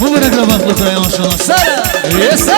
Mumina grabak lutaya maşallah. Sara. Yes.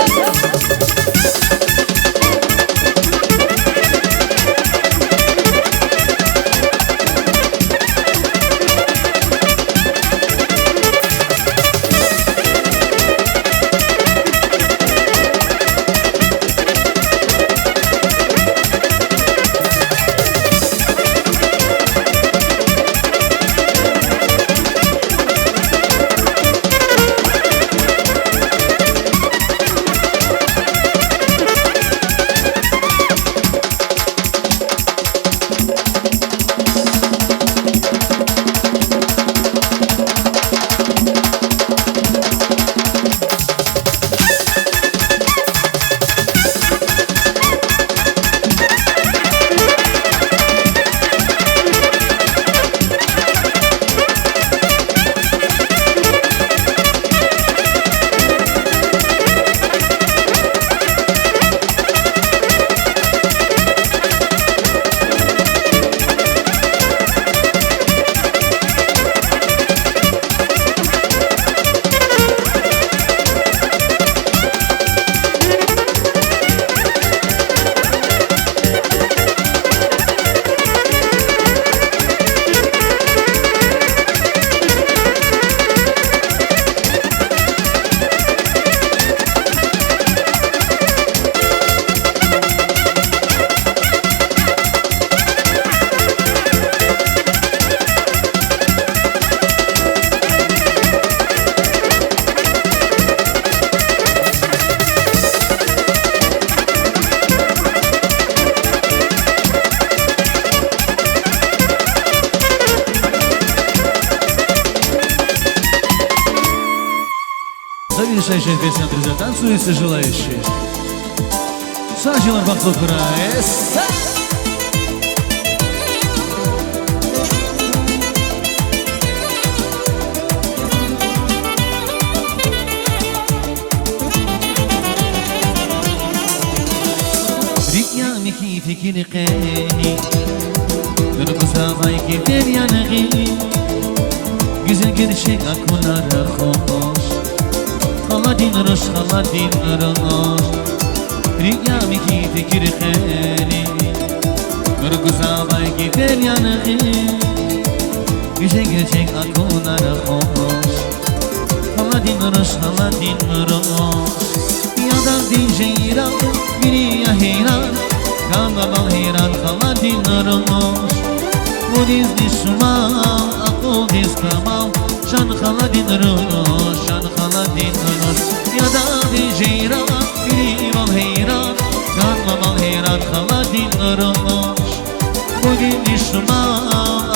Завершающая песня «Друзья, танцуют все желающие». Сажилар Бахтокура. ريكيا مكي فيكي لقاني نرقصها مايكي تاني نغي güzel gerçek akıllara hoş Haladin roş haladin roş Riyami ki fikir khali Mırgıza bay gider yanı güzel gerçek akıllara hoş Haladin roş haladin roş Yadam din jeyran biri ya heyran Kalamal heyran haladin roş Budiz nişma akıl diz kamal Şan haladin roş Şan haladin roş Yadam din jeyran biri mal heyran Kalamal heyran haladin roş Budiz nişma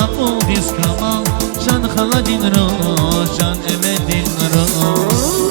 akıl diz kamal Şan haladin roş Şan emedin roş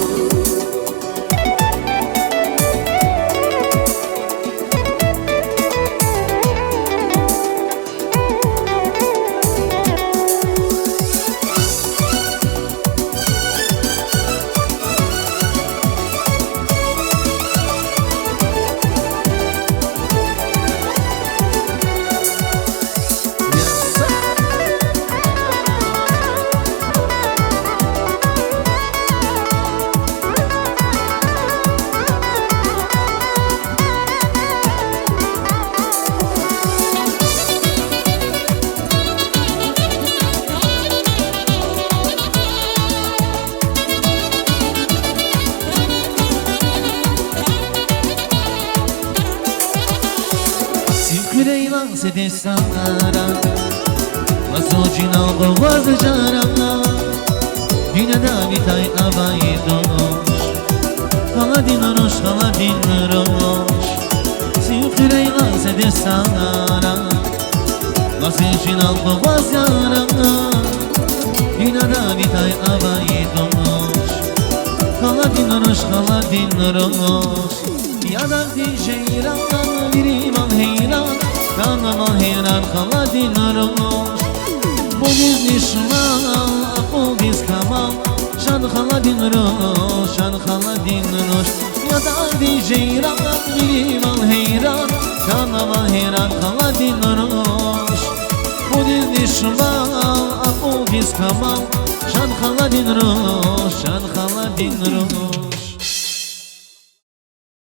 se desara Masojina boğaz jarana Dina da bitay avay doş Haladin roş haladin roş Siyukreyla se desara Masojina boğaz jarana Dina da bitay avay doş Haladin roş haladin roş Yadam di jeyran biriman heyran Kalamal heyran haladin roş Budiz nişma akıl diz kamal Şan haladin roş Şan haladin roş Yadar di jeyran biriman heyran Kalamal heyran haladin roş Budiz nişma akıl diz kamal Şan haladin roş